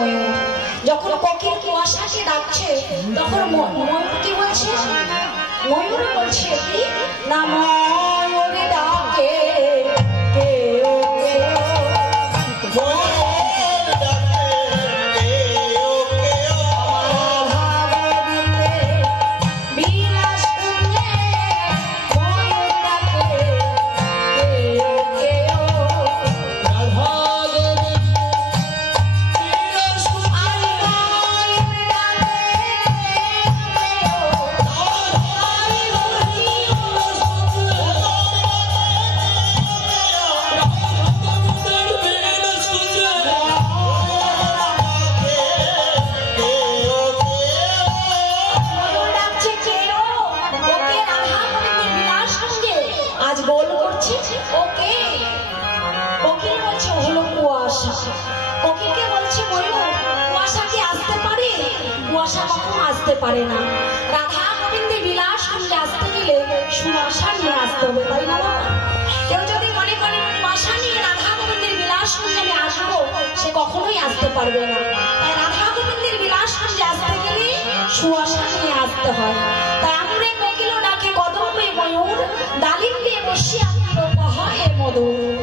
ময়ূর। যখন কোকিল কুয়াশাকে ডাকছে তখন ময়ূর কি বলছে? ময়ূর বলছে কি না, ময়ূর ডাকে কেউ কেউ, পারে না। রাধা গোবিন্দের বিলাস শুনলে আসতে গেলে সুবাসা নিয়ে আসতে হবে, তাই না? কেউ যদি মনে করে কুয়াশা নিয়ে রাধা গোবিন্দের বিলাস শুনলে আমি আসবো, সে কখনোই আসতে পারবে না। তাই রাধা গোবিন্দের বিলাস শুনলে আসতে গেলে সুবাসা নিয়ে আসতে হয়। তাই আমরা কোকিল ডাকে কদম্বে ময়ূর, ডালিম্বে বসিয়া কহে মধুর।